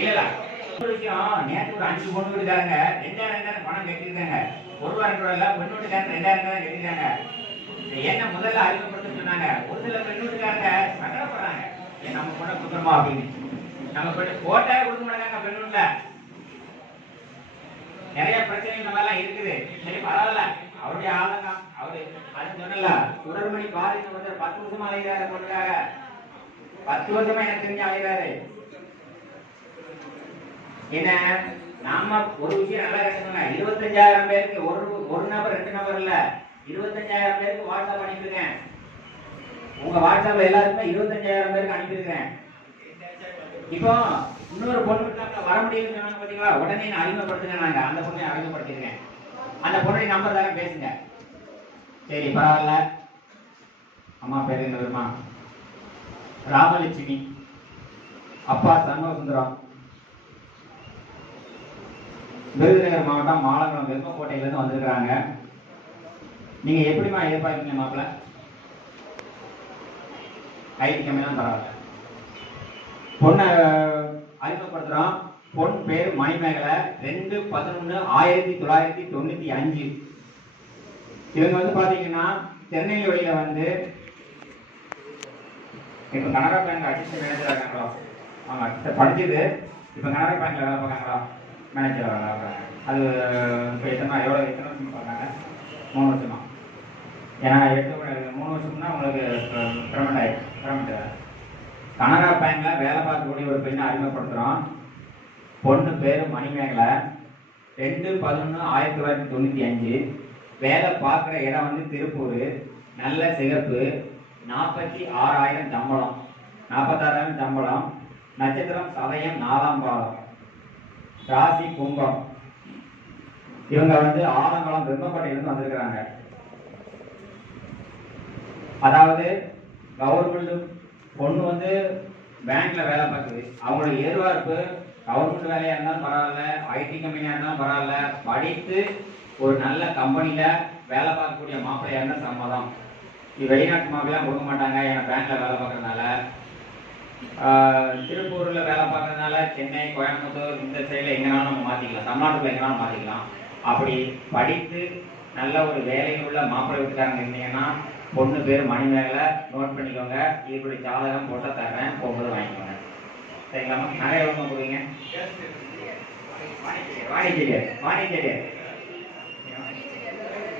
இல்ல விஷயம் நேற்று ஒரு 5 பொண்ணு வீட்டுக்காரங்க 2000 பணம் கட்டிருக்காங்க. 1 ரூபா 2 ரூபா இல்ல, பெண் வீட்டுக்காரங்க 2000 தான் கட்டிருக்காங்க. என்ன முதல்ல அறிமுகப்படுத்த சொன்னாங்க. ஒரு சில பெண் வீட்டுக்காரங்க சங்கடப்படுறாங்க, நம்ம பொண்ணை கொடுத்துருமா அப்படின்னு. நம்ம பெண் போட்டாவே கொடுக்க மாட்டாங்க. பெண் வீட்டுல நிறைய பிரச்சனை இந்த மாதிரிலாம் இருக்குது. சரி பரவாயில்ல, அவருடைய ஆதங்கம். அவரு அது சொன்னல சுடர்மணி பாரின்னு வந்து 10 வருஷமா அலைகிறாரு பொண்ணுக்காக. 10 வருஷமா எனக்கு தெரிஞ்சு அலைகிறாரு. என்ன நாம ஒரு விஷயம் நல்லா கேட்டுக்கோங்க. 25,000 பேருக்கு ஒரு நபர் 2 நபர் இல்ல, 25,000 பேருக்கு வாட்ஸ்அப் அனுப்பியிருக்கேன். உங்க வாட்ஸ்அப்ல எல்லாருக்குமே 25,000 பேருக்கு அனுப்பியிருக்கேன். இப்போ இன்னொரு பொண்ணு வர முடியும்னு சொன்னாங்க பாத்தீங்களா, உடனே நான் அறிமுகப்படுத்துங்க. நாங்க அந்த பொண்ணை அறிமுகப்படுத்திருக்கேன். அந்த பொண்ணுடைய நம்பர் தானே பேசுங்க. சரி பரவாயில்ல. அம்மா பேரு என்ன வருமா? ராமலட்சுமி, அப்பா சண்முகசுந்தரம், விருதுநகர் மாவட்டம் மாலங்குளம் வெப்பக்கோட்டையிலிருந்து வந்திருக்கிறாங்க. நீங்க எப்படிமா எதிர்பார்க்கீங்க மாப்பிள்ள? ஐடி கம்மி தான் பரவாயில்ல. பொண்ணை அறிமுகப்படுத்துறோம். பொன் பேர் மணிமேகலை, 2/11/1995. இவங்க வந்து பாத்தீங்கன்னா திருநெல்வேலியில வந்து இப்ப கனரா பேங்க் அசிஸ்டன்ட் மேனேஜரா இருக்காங்களோ, அவங்க படிச்சது இப்ப கனரா பேங்க்ல வேலை பார்க்காங்களா, மேனேஜர் வேலை பார்க்குறாங்க. அது இப்போ எத்தனை வருஷம் பார்க்குறாங்க? 3 வருஷமா. ஏன்னா 3 வருஷம்னா உங்களுக்கு பெர்மனண்ட் ஆயிடுச்சு. பெர்மனண்ட் கனரா பேங்க்ல வேலை பார்க்கக்கூடிய ஒரு பெண்ணை அறிமுகப்படுத்துறோம். பொண்ணு பேரு மணிமேகலை, 2/11/1995. வேலை பார்க்குற இடம் வந்து திருப்பூர். நல்ல சிகப்பு, 46,000 சம்பளம். 46,000 சம்பளம். நட்சத்திரம் சதயம், 4ஆம் பாதம், ராசி கும்பம். இவங்க வந்து ஆலங்குளம் வெப்பக்கோட்டையிலிருந்து வந்திருக்கிறாங்க. அதாவது கவர்மெண்ட் பொண்ணு வந்து பேங்க்ல வேலை பார்க்குது. அவங்களோட எதிர்பார்ப்பு கவர்மெண்ட் வேலையா இருந்தாலும் பரவாயில்ல, ஐடி கம்பெனியா இருந்தாலும் பரவாயில்ல, படித்து ஒரு நல்ல கம்பெனியில வேலை பார்க்கக்கூடிய மாப்பிள்ளையா இருந்தால் சம்மதம். இது வெளிநாட்டு மாப்பிள்ளையா கொடுக்க மாட்டாங்க. ஏன்னா பேங்க்ல வேலை பார்க்கறதுனால, திருப்பூர்ல வேலை பார்க்கறதுனால சென்னை, கோயம்புத்தூர் இந்த சைடில் எங்கேனாலும் நம்ம மாற்றிக்கலாம். தமிழ்நாட்டுக்குள்ள எங்கேனாலும் மாற்றிக்கலாம். அப்படி படித்து நல்ல ஒரு வேலையில் உள்ள மாப்பிள்ளை வீட்டுக்காரங்க இருந்தீங்கன்னா பொண்ணு பேர் மணிமேகலை, நோட் பண்ணிக்கோங்க. இப்படி ஜாதகம் போட்டோ தர்றேன், போகும்போது வாங்கிக்கோங்க. சரிங்களாமா? நிறைய எவ்வளோ கொடுங்க?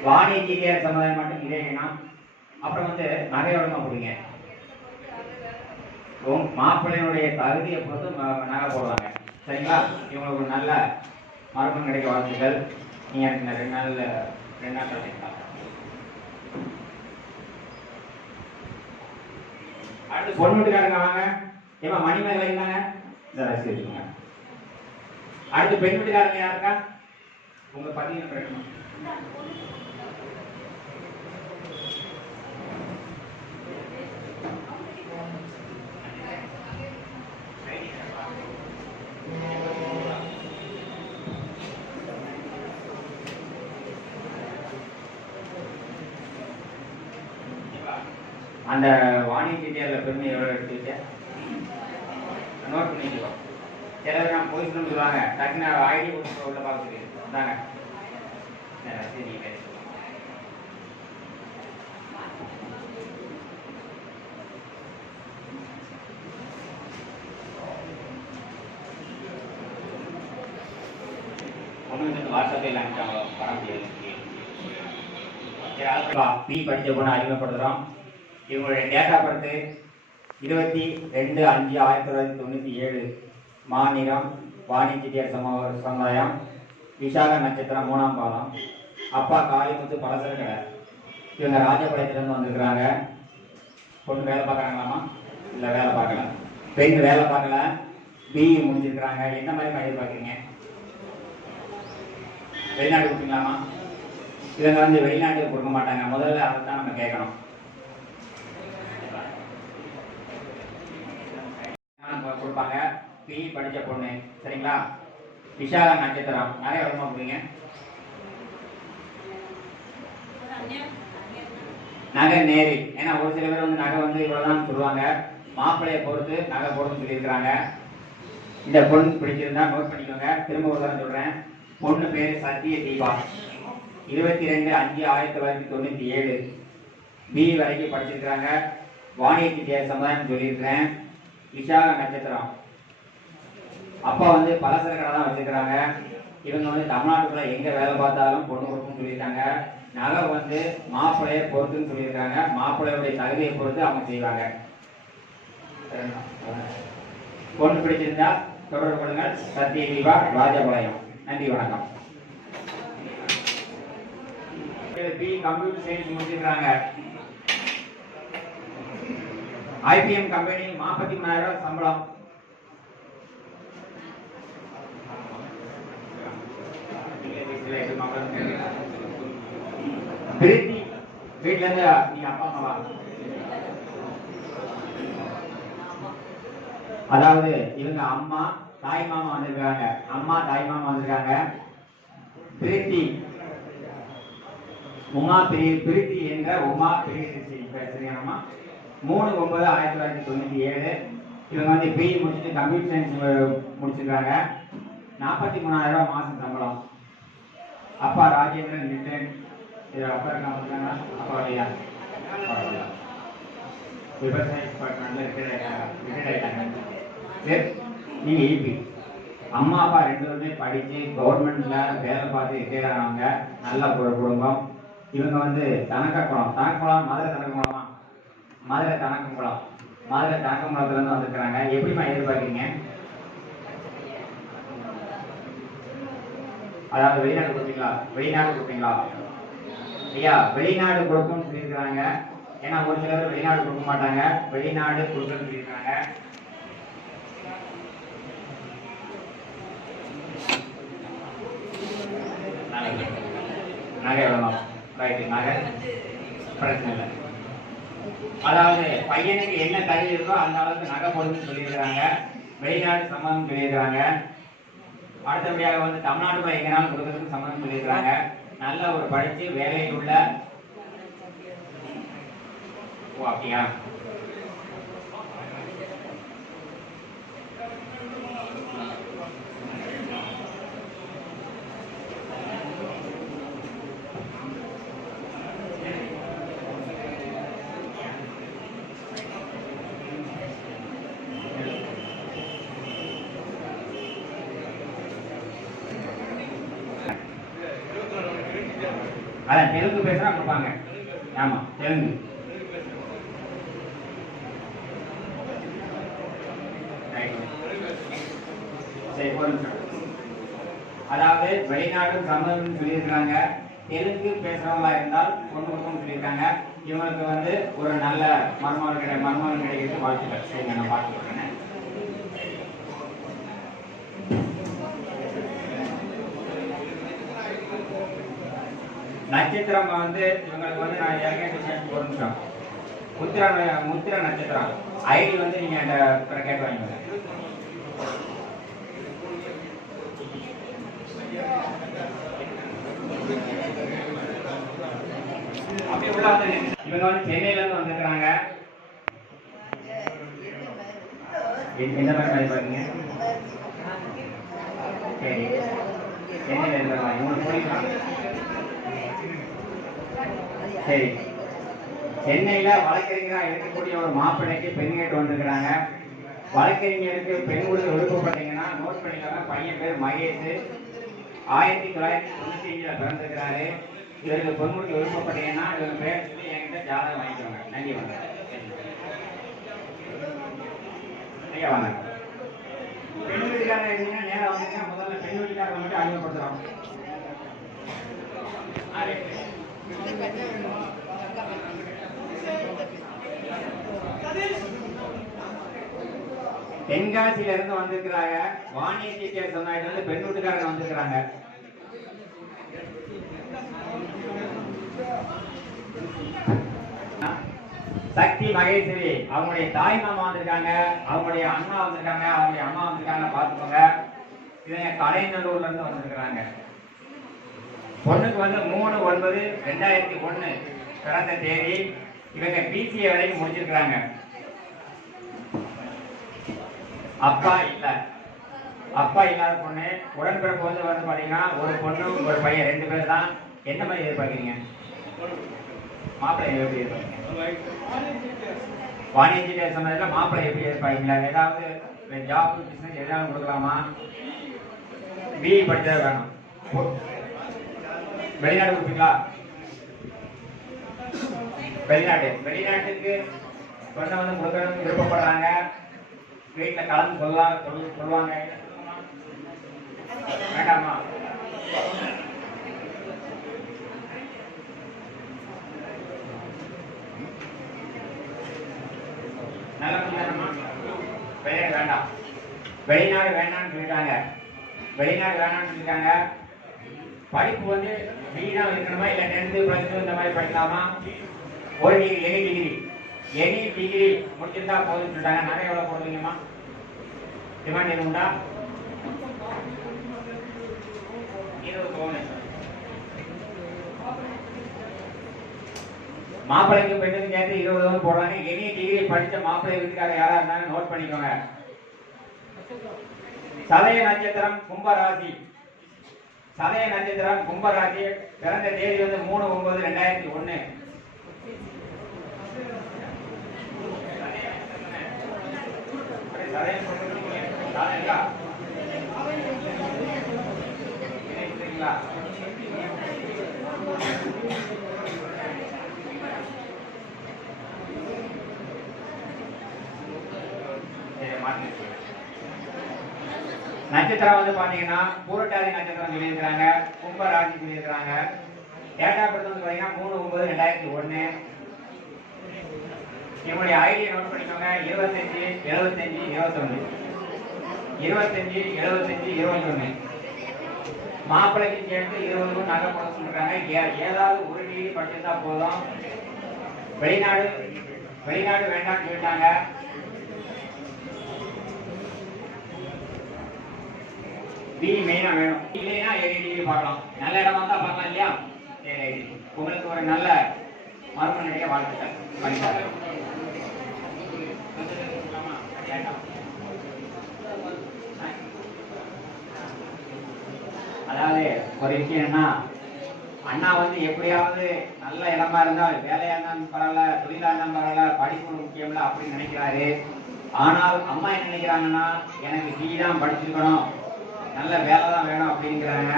வாணிஜியர் சமுதாயம் மட்டும் இதேனா. அப்புறம் வந்து நகை எவ்வளோ கொடுங்க? மாப்பிள்ளையினுடைய தகுதியை பொறுத்து நகை போடுவாங்க. சரிங்களா? இவங்களுக்கு ஒரு நல்ல மரபணு கிடைக்க வாழ்த்துக்கள். நீங்க 2 நாள் அடுத்து பொண்ணு வீட்டுக்காரங்க வாங்க. ஏமா மணிமேகலை இருந்தாங்க, இந்த ரசி வச்சுக்கோங்க. அடுத்து பெண் வீட்டுக்காரங்க யாருக்கா? உங்க பதிவு கிடைக்கணும். அந்த வாணிஜியர்ல பெருமை எவ்வளோ எடுத்துக்கிட்டு நோட் பண்ணிக்கலாம். சிலர் நான் போய் சொல்லுவாங்க, டக்குன்னு ஐடி உள்ள பார்த்துட்டு தாங்க. சரி ஒன்று வாட்ஸ்அப் எல்லாம் வர முடியாது. பி படித்த பொண்ணை அறிமுகப்படுத்துகிறோம். இவங்களுடைய டேட்டா பர்த்து 22/5/1997. மாநிலம் வாணிஜியர் சமுதாயம், விசாக நட்சத்திரம், 3ஆம் பாதம். அப்பா காளிமுத்து பலசர கடை. இவங்க ராஜபாளையத்திலிருந்து வந்திருக்கிறாங்க. பொண்ணு வேலை பார்க்குறாங்களாமா? இல்லை வேலை பார்க்கல. பெண் வேலை பார்க்கல, பிஇ முடிச்சிருக்கிறாங்க. என்ன மாதிரி எதிர்பார்க்குறீங்க? வெளிநாடு கொடுப்பீங்களாமா? இவங்க வந்து வெளிநாட்டுக்கு கொடுக்க மாட்டாங்க. முதல்ல அதை தான் நம்ம கேட்கணும். கொடுப்பாங்க. பிஇ படித்த பொண்ணு. சரிங்களா? விசாக நட்சத்திரம். நிறைய வருமா கொடுங்க? நகை நேரில். ஏன்னா ஒரு சில பேர் வந்து நகை வந்து இவ்வளவுதான் சொல்லுவாங்க. மாப்பிள்ளையை பொறுத்து நகை போடுன்னு சொல்லியிருக்கிறாங்க. இந்த பொண்ணு பிடிச்சிருந்தா நோட் பண்ணிக்கோங்க. திரும்ப ஒரு தரம் சொல்றேன். பொண்ணு பேரு சத்திய தீபா, 22/5/1997 பிஇ வரைக்கும் படிச்சிருக்கிறாங்க. வாணியத்திய சமுதாயம் சொல்லியிருக்கிறேன். விஷாக நட்சத்திரம். அப்பா வந்து பலசர கடை தான் வச்சிருக்கிறாங்க. இவங்க வந்து தமிழ்நாட்டுக்குள்ள எங்க வேலை பார்த்தாலும் பொண்ணு கொடுக்குன்னு சொல்லியிருக்காங்க. நகை வந்து மாப்பிள்ளையை பொறுத்துன்னு சொல்லியிருக்காங்க. மாப்பிள்ளையுடைய தகுதியை பொறுத்து அவங்க செய்வாங்க. பொண்ணு பிடிச்சிருந்தா தொடர்பு கொள்ளுங்கள். சத்திய தீபா, ராஜபாளையம். நன்றி, வணக்கம். பி கம்ப்யூட்டர் சயின்ஸ் முடிச்சிருக்காங்க. ஐபிஎம் கம்பெனி 43,000 சம்பளம். பிரீத்தி வீட்டுல இருந்து நீங்க அப்பா அம்மாவா? அதாவது இவங்க அம்மா தாய் மாமா வந்திருக்காங்க. அம்மா தாய் மாமா வந்திருக்காங்க. பிரீத்தி உமா பிரீத்தி என்ற உமா பிரீத்தி பேசுறீங்கம்மா. 3/9/1997 இவங்க வந்து பிஇ முடிச்சுட்டு கம்ப்யூட்டர் சயின்ஸ் முடிச்சிருக்காங்க. 43,000 மாசம் சம்பளம். அப்பா ராஜேந்திரன் நிட்டன். இது அப்பா இருக்காங்க. அப்பா இல்லையா? விவசாய டிபார்ட்மெண்ட்ல ரிட்டையர்ட் ஆயிட்டாங்க. நீங்க ஈபி. அம்மா அப்பா 2 பேருமே படிச்சு கவர்மெண்ட்ல வேலை பார்த்து ரிட்டையர்ட் ஆனவங்க. நல்ல குடும்பம். இவங்க வந்து தனக்கக்குளம் மதுரை தனக்குளமா? மதுரை தனக்குளம். மதுரை தனக்குளத்துல இருந்து வந்திருக்கிறாங்க. எப்படிமா எதிர்பார்க்கீங்க? அதாவது வெளிநாடு கொடுப்பீங்களா? ஐயா, வெளிநாடு கொடுக்கணும்னு சொல்லியிருக்கிறாங்க. ஏன்னா ஒரு சிலர் வெளிநாடு கொடுக்க மாட்டாங்க. வெளிநாடு கொடுக்கணும்னு சொல்லியிருக்காங்க. நகை எவ்வளோ? ரைட்டு, நகை பிரச்சனை இல்லை. அதாவது பையனுக்கு என்ன தகுதி இருக்கோ அந்த அளவுக்கு நகை போடுன்னு சொல்லியிருக்கிறாங்க. வெளிநாடு சம்மதம் சொல்லியிருக்கிறாங்க. அடுத்தபடியாக வந்து தமிழ்நாட்டுக்குள்ள எங்கனாலும் கொடுக்கறதுக்கு சம்மதம் சொல்லியிருக்கிறாங்க. நல்ல ஒரு படிச்சு வேலையில் உள்ள. ஓ அப்படியா? அதான் தெலுங்கு பேசுறா கொடுப்பாங்க. ஆமா, தெலுங்கு. அதாவது வெளிநாடு சம்மதம் சொல்லியிருக்கிறாங்க. தெலுங்கு பேசுறவங்களா இருந்தால் பொண்ணு கொடுக்கணும்னு சொல்லியிருக்காங்க. இவங்களுக்கு வந்து ஒரு நல்ல மருமகன் கிடைக்கிறது வாழ்த்துக்கள். சரிங்க, நான் பார்த்து சொல்றேன். நட்சத்திரம் வந்து இவங்களுக்கு வந்து நான் ஏற்கனவே ஒரு நிமிஷம். முத்திர நட்சத்திரம். ஐடி வந்து நீங்க அந்த கேட்டு வாங்கிக்கோங்க. அப்படி உள்ள வந்து இவங்க வந்து சென்னையில இருந்து வந்திருக்கிறாங்க. எந்த மாதிரி பாத்தீங்க? சரி, சென்னையில இருக்கிறாங்க. சரி, சென்னையில வழக்கறிஞரா இருக்கக்கூடிய ஒரு மாப்பிள்ளைக்கு பெண் கேட்டு வந்திருக்கிறாங்க. வழக்கறிஞருக்கு பெண் கொடுத்து விருப்பப்பட்டீங்கன்னா நோட் பண்ணிக்கோங்க. பையன் பேர் மகேஷ், 1995 பிறந்திருக்கிறாரு. இவருக்கு பெண் கொடுத்து விருப்பப்பட்டீங்கன்னா இவங்க பேர் சொல்லி என்கிட்ட ஜாதகம் வாங்கிக்கோங்க. நன்றி, வாங்க ஐயா, வாங்க. பெண் வீட்டுக்காரங்க இருந்தீங்கன்னா நேரம் வந்தீங்கன்னா முதல்ல பெண் வீட்டுக்காரங்க மட்டும் அறிமுகப்படுத்துறோம். தென்காசியில இருந்து வந்திருக்கிறாங்க. வாணியத்திய சமுதாயத்துல இருந்து பெண் வீட்டுக்காரங்க வந்திருக்கிறாங்க. சக்தி மகேஸ்வரி, அவங்களுடைய தாய் மாமா வந்திருக்காங்க. அவங்களுடைய அண்ணா வந்திருக்காங்க. அவங்களுடைய அம்மா வந்திருக்காங்க. பாத்துக்கோங்க. இவங்க கலைநல்லூர்ல இருந்து வந்திருக்கிறாங்க. பொண்ணுக்கு வந்து 3/9/2001 பிறந்த தேதி. இவங்க பிசிஏ வரைக்கும் முடிச்சிருக்கிறாங்க. அப்பா இல்ல, அப்பா இல்லாத பொண்ணு. உடன்பிறப்பு வந்து பாத்தீங்கன்னா ஒரு பொண்ணு ஒரு பையன், 2 பேர் தான். என்ன மாதிரி எதிர்பார்க்குறீங்க? மாப்பிள்ளை எப்படி எதிர்பார்க்குறீங்க? வாணிஜ்ய சொன்னதுல மாப்பிள்ளை எப்படி எதிர்பார்க்கீங்களா? ஏதாவது ஜாப் பிசினஸ் எதாவது கொடுக்கலாமா? பிஇ படிச்சா வேணும். வெளிநாடு கொடுப்பீங்களா? வெளிநாட்டுக்கு பொண்ணை வந்து கொடுக்கணும்னு விருப்பப்படுறாங்க. வீட்டில் கலந்து சொல்லுவாங்க. வேண்டாமா? நல்ல புரியாதமா? வெளிநாடு வேண்டாம், வெளிநாடு வேண்டாம்னு சொல்லிட்டாங்க. வெளிநாடு வேணாம்னு சொல்லிட்டாங்க. படிப்பு வந்து பிஇ தான் இருக்கணுமா, இல்லை 10th +2 இந்த மாதிரி படிக்கலாமா? ஒரு டிகிரி எனி டிகிரி முடிச்சிருந்தா போதும்னு சொல்லிட்டாங்க. நிறைய எவ்வளோ போடுவீங்கம்மா? டிமாண்ட் எதுவும் உண்டா? 20 பவுன். மாப்பிள்ளைக்கு பெண்ணுக்கு சேர்த்து 20 பவுன் போடுறாங்க. எனி டிகிரி படித்த மாப்பிள்ளை வீட்டுக்காரர் யாரா இருந்தாலும் நோட் பண்ணிக்கோங்க. சதய நட்சத்திரம் கும்பராசி. சதய நட்சத்திரம் கும்பராசி. பிறந்த தேதி வந்து 3/9/2001. நட்சத்திரம் வந்து பாத்தீங்கன்னா பூரட்டாதி நட்சத்திரம் சொல்லியிருக்கிறாங்க, கும்ப ராசி சொல்லியிருக்கிறாங்க. டேட்டா பர்த் வந்து பாத்தீங்கன்னா 3/9/2001. என்னுடைய ஐடியை நோட் பண்ணிக்கோங்க. 25 75 21 25 75 21. மாப்பிள்ளைக்கு சேர்த்து 20 நகை போட சொல்றாங்க. ஏதாவது ஒரு டிகிரி படிச்சிருந்தா போதும். வெளிநாடு வேண்டாம்னு சொல்லிட்டாங்க. பிஇ மெயினா வேணும். இல்லைன்னா டிகிரி பார்க்கலாம். நல்ல இடமா தான் பார்க்கலாம் இல்லையா? சரி, உங்களுக்கு ஒரு நல்ல மறுமண நிறைய வாழ்த்துக்கள். பண்ணிட்டாங்க. அதாவது ஒரு விஷயம் என்னன்னா, அண்ணா வந்து எப்படியாவது நல்ல இடமா இருந்தால், வேலையா இருந்தாலும் பரவாயில்ல, தொழிலா இருந்தாலும் பரவாயில்ல, படிப்பு முக்கியம்ல அப்படின்னு நினைக்கிறாரு. ஆனால் அம்மா என்ன நினைக்கிறாங்கன்னா, எனக்கு பிஇ தான் படிச்சிருக்கணும், நல்ல வேலை தான் வேணும் அப்படிங்கிறாங்க.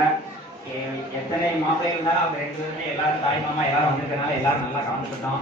எத்தனை மாப்பிள்ளைகள் இருந்தாலும் அவங்க 2 பேருமே எல்லாரும் தாய் மாமா எல்லாரும் வந்திருக்கனால எல்லாரும் நல்லா கலந்துக்கிட்டோம்.